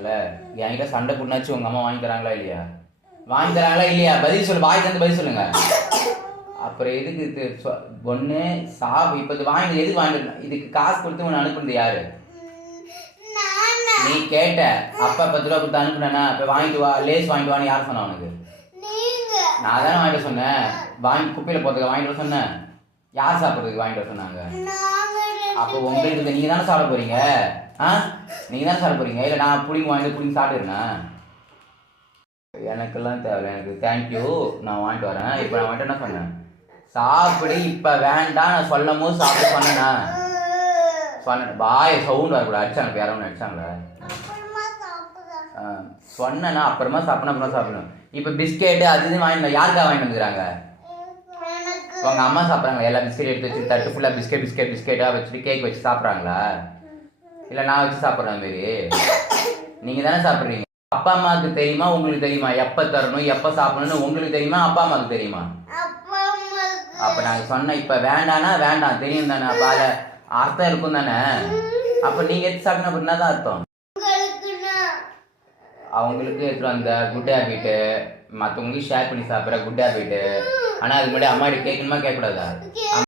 இல்ல என்கிட்ட சண்டை புண்ணாச்சு உங்க அம்மா வாங்கி தராங்களா இல்லையா? வாங்கி தராங்களா இல்லையா? பதில் சொல்லு, வாய் தந்து பதில் சொல்லுங்க. அப்புறம் எதுக்கு இது ஒண்ணு இப்ப இது வாங்கி எதுக்கு வாங்கிட்டு இதுக்கு காசு கொடுத்து உன்னை அனுப்புனது யாரு? நீ கேட்ட அப்பா 10 ரூபா கொடுத்து அனுப்புனா இப்ப வாங்கிட்டு வா லேஸ் வாங்கிட்டு வான்னு யார் சொன்னா உனக்கு? நான் தானே வாங்கிட்டு சொன்னேன். வாங்கி குப்பையில போறதுக்கு வாங்கிட்டு வர சொன்னேன். யார் சாப்பிட்றதுக்கு வாங்கிட்டு வர சொன்னாங்க? அப்போ உங்களுக்கு நீங்க தானே சாப்பிட போறீங்க. நீங்க தானே சாப்பிட போறீங்க. இல்லை நான் புடிங்கி சாப்பிட்டுருந்தேன். எனக்கெல்லாம் தேவை. எனக்கு தேங்க்யூ, நான் வாங்கிட்டு வரேன். இப்போ நான் வந்துட்டு என்ன சொன்னேன்? சாப்பிடு, இப்போ வேண்டாம் நான் சொல்லும் போது சாப்பிட சொன்னேண்ணா. சொன்னேன் பாய் சவுண்ட் வரக்கூடாது. அடிச்சாங்க இப்போ யாரும் ஒன்று அடிச்சாங்களே. சொன்னேன்னா அப்புறமா சாப்பிடணும். இப்போ பிஸ்கெட்டு அது இது வாங்கிட்டு யாருக்கா வாங்கிட்டு வந்துக்கிறாங்க? உங்கள் அம்மா சாப்பிட்றாங்களா? எல்லா பிஸ்கெட் எடுத்து வச்சு தட்டு ஃபுல்லாக பிஸ்கெட்டாக வச்சுட்டு கேக் வச்சு சாப்பிட்றாங்களா? இல்லை நான் வச்சு சாப்பிட்றேன் மாரி? நீங்கள் தானே சாப்பிட்றீங்க. அப்பா அம்மாவுக்கு தெரியுமா உங்களுக்கு தெரியுமா? எப்போ தரணும் எப்போ சாப்பிடணும்னு உங்களுக்கு தெரியுமா அப்பா அம்மாவுக்கு தெரியுமா? அப்போ நாங்கள் சொன்னேன் இப்போ வேண்டானா வேண்டாம் தெரியும் தானே. அப்போ அதில் அர்த்தம் இருக்கும் தானே. அப்போ நீங்கள் எடுத்து சாப்பிடணும் அப்படின்னா தான் அர்த்தம். அவங்களுக்கு எடுத்துகிட்டு வந்த குட் ஹேபிட்டு மற்றவங்களுக்கு ஷேர் பண்ணி சாப்பிட்ற குட் ஹேபிட்டு. ஆனால் அதுக்கு முன்னாடி அம்மாடி கேட்கணுமா கேட்கக்கூடாதா?